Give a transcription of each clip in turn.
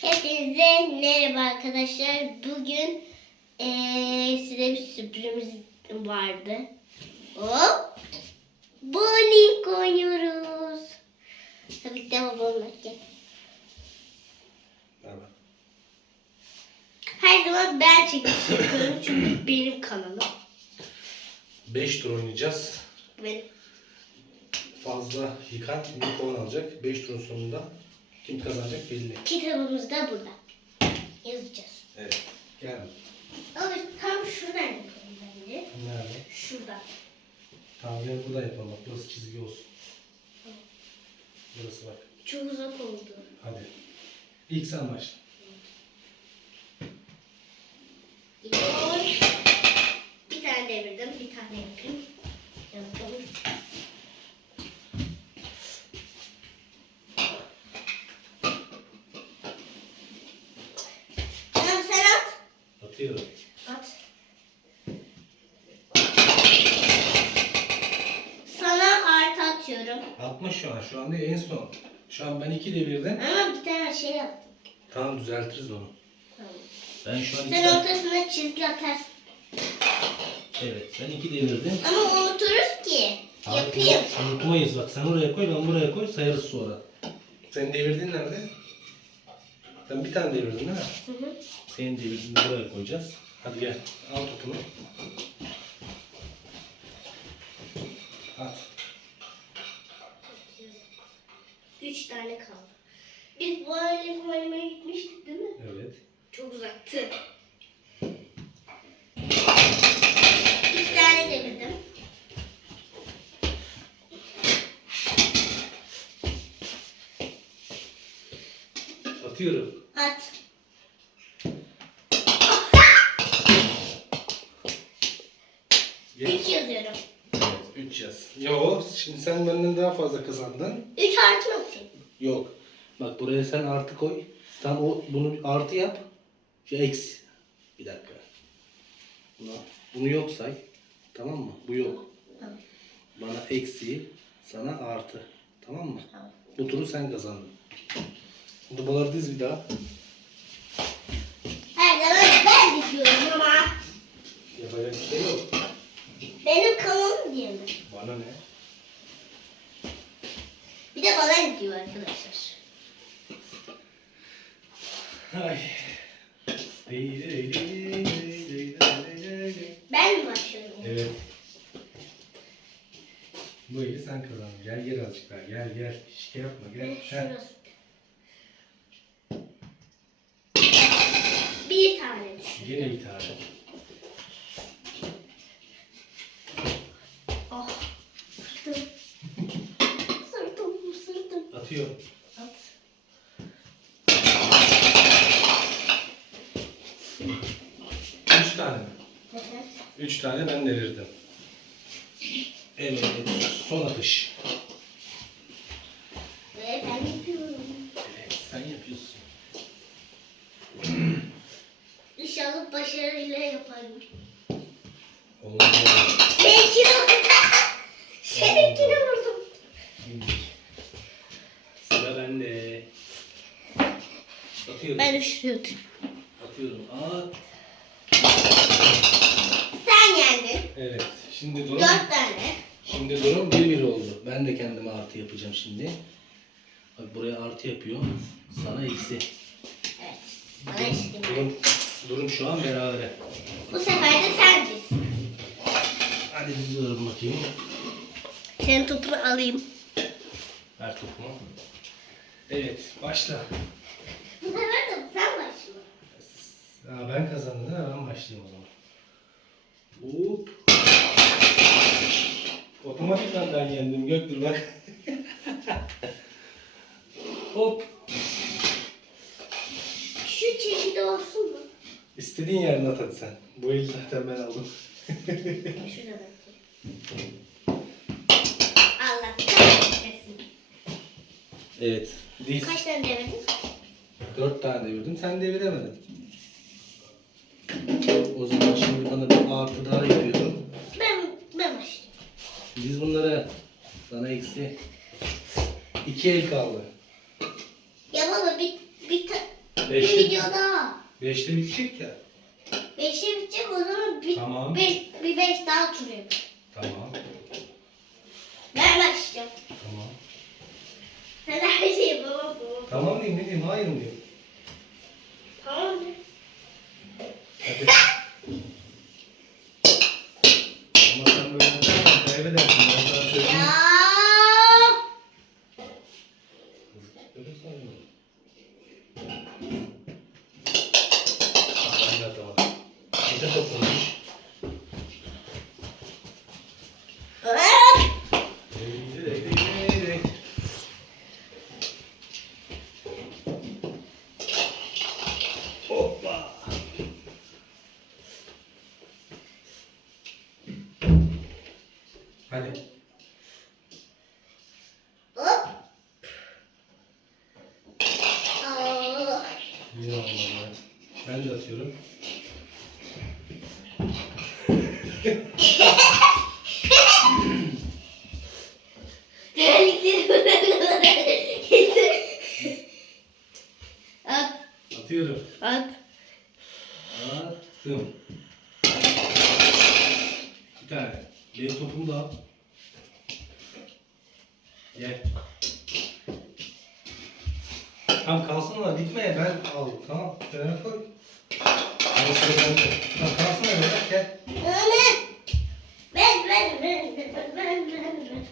Hepinize merhaba arkadaşlar. Bugün eee, size bir sürprizimiz vardı. Hop! Bowling oynuyoruz. Tabii ki de babamla gel. Merhaba. Her zaman ben çekiliş yapıyorum çünkü benim kanalım. 5 tur oynayacağız. Benim. Fazla yıkan puan alacak. 5 turun sonunda kim kazanacak belli. Kitabımız da burada. Yazacağız. Evet. Gel. Ama tam şuradan yapalım bence. Nerede? Şuradan. Tamam gel burada yapalım. Bak burası çizgi olsun. Burası bak. Çok uzak oldu. Hadi. İlk sen başla. Bir tane devirdim, bir tane yapayım. Yapalım. Tamam sen at. Atıyorum. At. Sana artı atıyorum. Atma şu an. Şu anda en son. Şu an ben 2 devirdim. Ama bir tane şey yaptım. Tamam düzeltiriz onu. Tamam. Ben şu an Sen ortasına çizgi atarsın. Evet ben 2 devirdim. Ama unuturuz ki. Yapayım. Unutmayız bak sen oraya koy ben buraya koy sayarız sonra. Sen devirdin nerede? Sen bir tane devirdin değil mi? Hı hı. Senin devirdiğini buraya koyacağız. Hadi gel. Al topunu. At. Üç tane kaldı. Biz bu aile oynamaya gitmiştik değil mi? Evet. Çok uzaktı. Üç tane devirdim. Atıyorum. At. Üç yazıyorum. Evet. 3 yaz. Yo şimdi sen benden daha fazla kazandın. Üç artı mı atayım? Yok. Bak buraya sen artı koy. Tam o bunu artı yap. Şu eksi. Bir dakika. Bunu, bunu yok say. Tamam mı? Bu yok. Tamam. Bana eksi, sana artı. Tamam mı? Tamam. Bu turu sen kazandın. Dubaları diz bir daha. Her zaman ben diziyorum ama. Yapacak bir şey yok. Benim kanalım diye mi? Bana ne? Bir de bana diyor arkadaşlar. Ay. Ben mi başlıyorum? Evet. Bu eli sen kazandın. Gel gel azıcık daha. Gel gel. Şike yapma gel. Heh. Şurası. Bir tane. Yine bir tane. Oh. Sırtım. Sırtım, sırtım. Atıyorum. At. Üç tane mi? Hı. Üç tane ben devirdim. Evet. Son atış. Ve ben yapıyorum. Evet. Sen yapıyorsun. İnşallah başarıyla yaparım. Olmadı. Seninkini vurdum. Seninkini vurdum. Sıra bende. Atıyorum. Ben düşürüyordum. Atıyorum. At. Sen yendin. Evet. Şimdi durum. Dört tane. Şimdi durum 1-1 oldu. Ben de kendime artı yapacağım şimdi. Bak buraya artı yapıyor. Sana eksi. Evet. Bana işte. Durum, durum şu an berabere. Bu sefer de sen diz. Hadi diziyorum bakayım. Senin topunu alayım. Ver topumu. Evet başla. Bu sefer de sen başla. Aa, ben kazandım değil mi? Ben başlayayım o zaman. Hop. Otomatikman ben yendim Göktür bak. Hop. İstediğin yerine at hadi sen. Bu eli zaten ben aldım. Şurada bakayım. Allah kahretsin. Evet. Diz. Kaç tane devirdin? Dört tane devirdim. Sen deviremedin. O zaman şimdi bana bir artı daha yapıyorum. Ben, ben başlayayım. Biz bunları sana eksi iki el kaldı. Ya baba bir, bir ta- Bu Beşte, videoda. beşte bitecek ya. Beşe bitecek o zaman bir, Tamam. bir, bir beş daha tur yapayım. Tamam. Ben başlayacağım. Tamam. Sen her şeyi baba baba. Tamam diyeyim ne diyeyim hayır mı diyeyim. Yine olmadı. Ben de atıyorum. At. Atıyorum. At. Attım. Bir tane. Benim topumu da al. Gel. Tam kalsın ama gitme ben al. Tamam. Kenara koy. Hadi sıra bende. Tamam kalsın öyle gel. Öyle. Ben ben ben ben ben ben ben.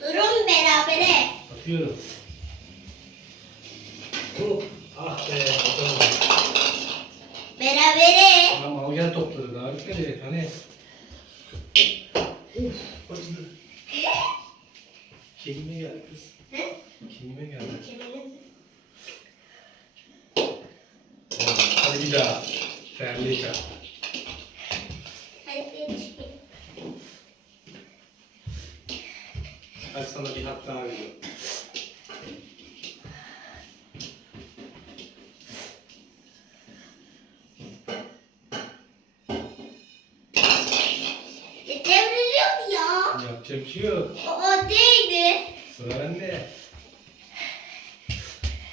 Durum berabere. Atıyorum. Oh. Ah be. Atamadım. Berabere. Tamam al gel topları daha bitmedi. Hani. Uf acıdı. Kemiğime geldi kız. He? Kemiğime geldi. Kemiğin- Evet, Hadi bir daha. Terliği çak. Hadi bir çıkayım. Hadi sana bir hak daha veriyorum. Ya devriliyordu ya. Yapacak bir şey yok. O, değildi. Sıra bende.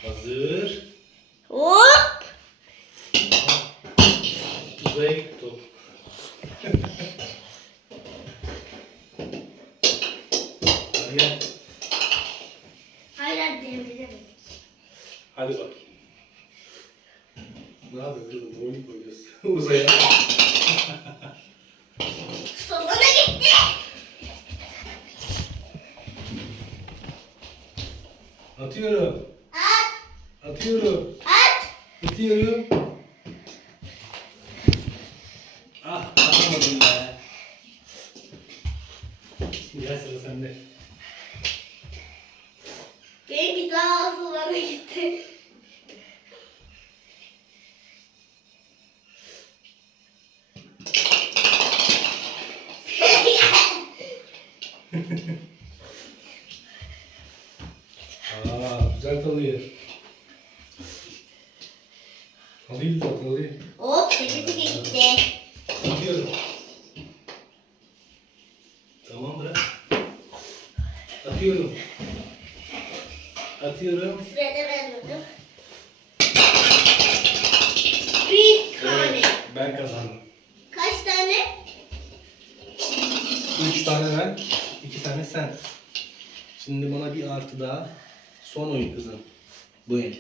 Hazır. Hop. Uzaya git top. Hadi gel. Hayır devrilemedik. Hadi bak. Ne yapıyorsun? Oyun koyuyorsun. Uzaya. Atıyorum. At. Atıyorum. At. Atıyorum. Ah atamadım be. Gel sıra sende. Benimki daha soluna gitti. Aa güzel kalıyor. Alayım da alayım. Hop sekizi gitti. Atıyorum. Tamam bırak. Atıyorum. Atıyorum. Sırada ben durdum. Bir tane. Evet, ben kazandım. Kaç tane? Üç tane ben, iki tane sen. Şimdi bana bir artı daha. Son oyun kızım. Bu el.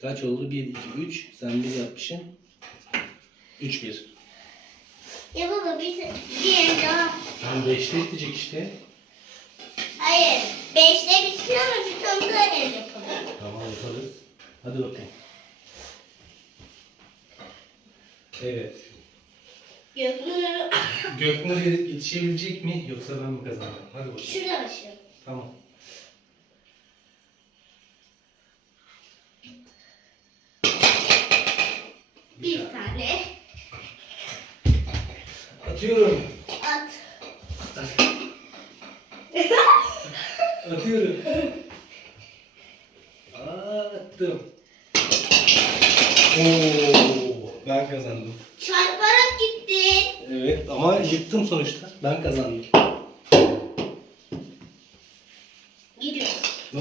Kaç oldu? 1, 2, 3. Sen bir yapmışsın. 3, 1. Ya baba bir, bir el daha. Sen 5'te bitecek işte. Hayır. Beşte bitsin ama bir tane daha el yapalım. Tamam yaparız. Hadi bakayım. Evet. Göknur'u Göknur yetişebilecek mi yoksa ben mi kazandım? Hadi bakalım. şurada başlayalım. Tamam. Bir tane. Atıyorum. At. Atıyorum. Attım. Oo, ben kazandım. Çarparak gittin. Evet ama yıktım sonuçta. Ben kazandım. Gidiyor. Ne